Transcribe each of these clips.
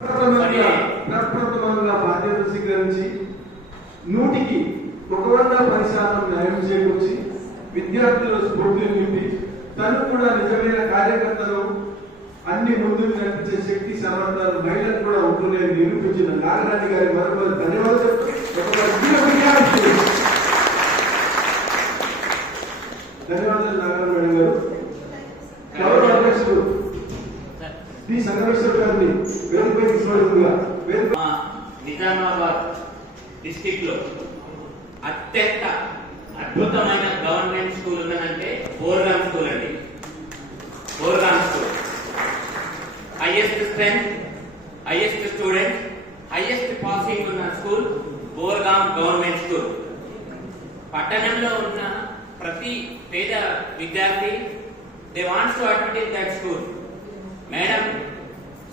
ప్రప్రథమంగా బాధ్యత స్వీకరించి 100కి 100% న్యాయం చేకూర్చి విద్యార్థుల స్ఫూర్తిని నింపి తను కూడా నిజమైన కార్యకర్తను అన్ని ముందుకు నడిపించే శక్తి సమర్థాలు మహిళలకు కూడా ఉంటుందని నిరూపించిన నాగరాణి గారి మరొక ధన్యవాదాలు. ధన్యవాదాలు నాగరాణి గారు. గౌరవ అధ్యక్షుడు డి సంగమేశ్వర్ గారిని వేదికపై తీసుకోవడంగా నిజామాబాద్ డిస్టిక్ లో అత్యంత అద్భుతమైన గవర్నమెంట్ స్కూల్ ఉన్నదంటే బోర్గాం స్కూల్ అండి. Borgam school highest strength, highest students, highest passing ఉన్న స్కూల్ బోర్గాం గవర్నమెంట్ స్కూల్. పట్టణంలో ఉన్న ప్రతి పేద విద్యార్థి they wants to admit in that school. Madam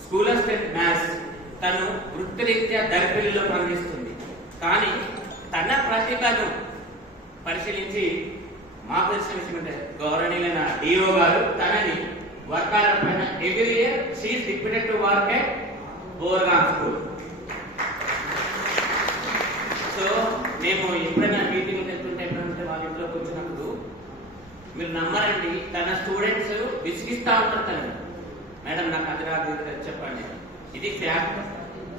school assistant maths తను వృత్తిరీత్యా దర్పిల్లిలో పనిచేస్తుంది. కానీ తన ప్రతిభను పరిశీలించి మాకు తెలిసిన విషయం గౌరవనీయులైన డిఓ గారు తనని వర్కాల పైన every year she is repeated to work at Borgaon school. So మేము ఎప్పుడైనా మీటింగ్ వెళ్తుంటే ఎప్పుడంటే వాళ్ళ ఇంట్లోకి వచ్చినప్పుడు మీరు నమ్మరండి, తన స్టూడెంట్స్ విసిగిస్తా ఉంటారు. తను మేడం నాకు అది రాదు చెప్పండి, ఇది ఫ్యాక్ట్.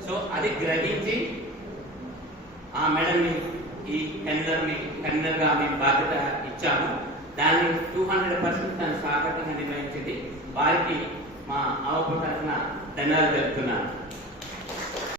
సో అది గ్రహించి ఆ మేడంని ఈ కన్వీనర్ గా మేము బాధ్యత ఇచ్చాము. దాన్ని 200% తను స్వాగతంగా నిర్వహించింది. వారికి మా అవపు తరఫున ధన్యవాదాలు తెలుపుతున్నాను.